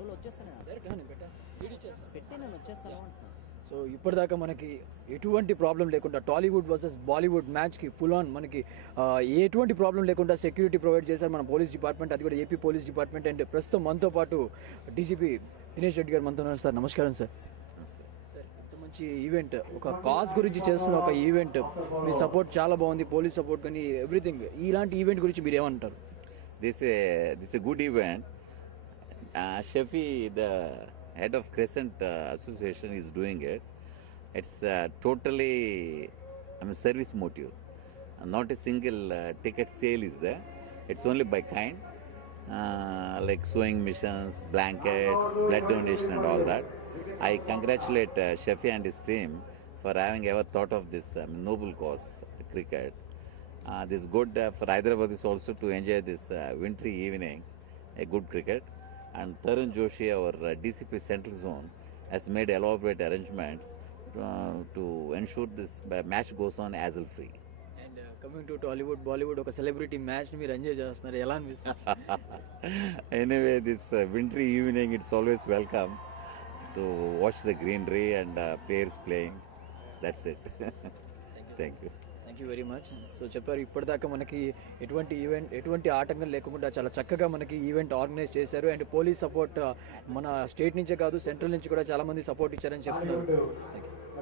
వాళ్ళు వచ్చేస్తాను పెట్టి నేను వచ్చేస్తాను అంటున్నాను. సో ఇప్పటిదాకా మనకి ఎటువంటి ప్రాబ్లం లేకుండా టాలీవుడ్ వర్సెస్ బాలీవుడ్ మ్యాచ్కి ఫుల్ ఆన్ మనకి ఎటువంటి ప్రాబ్లం లేకుండా సెక్యూరిటీ ప్రొవైడ్ చేశారు మన పోలీస్ డిపార్ట్మెంట్, అది కూడా ఏపీ పోలీస్ డిపార్ట్మెంట్. అండ్ ప్రస్తుతం మనతో పాటు డీజీపీ దినేష్ రెడ్డి గారు మనతో ఉన్నారు. సార్ నమస్కారం సార్. సార్ ఇంత మంచి ఈవెంట్, ఒక కాజ్ గురించి చేస్తున్న ఒక ఈవెంట్, మీ సపోర్ట్ చాలా బాగుంది, పోలీస్ సపోర్ట్ కానీ ఎవ్రీథింగ్. ఇలాంటి ఈవెంట్ గురించి మీరు ఏమంటారు? This is a good event. Shafi, the head of Crescent Association, is doing it. It's totally, service motive. Not a single ticket sale is there. It's only by kind, like sewing missions, blankets, blood donation, and all that. I congratulate Shafi and his team for having ever thought of this noble cause, cricket. This is good for Hyderabadis also to enjoy this wintry evening, a good cricket. And Tarun Joshi, our DCP Central Zone, has made elaborate arrangements to ensure this match goes on hassle-free. And coming to Tollywood బాలీవుడ్, ఒక సెలబ్రిటీ మ్యాచ్ని మీరు ఎంజాయ్ చేస్తున్నారు, ఎలా అనిపిస్తుంది? Anyway, this wintry evening, it's always welcome to watch the greenery and players playing. That's it. Thank you. Thank you very much. So చెప్పారు ఇప్పటిదాకా మనకి ఎటువంటి ఆటంకం లేకుండా చాలా చక్కగా మనకి ఈవెంట్ ఆర్గనైజ్ చేశారు. అండ్ పోలీస్ సపోర్ట్ మన స్టేట్ నుంచే కాదు, సెంట్రల్ నుంచి కూడా చాలా మంది సపోర్ట్ ఇచ్చారని చెప్తున్నారు. Thank you.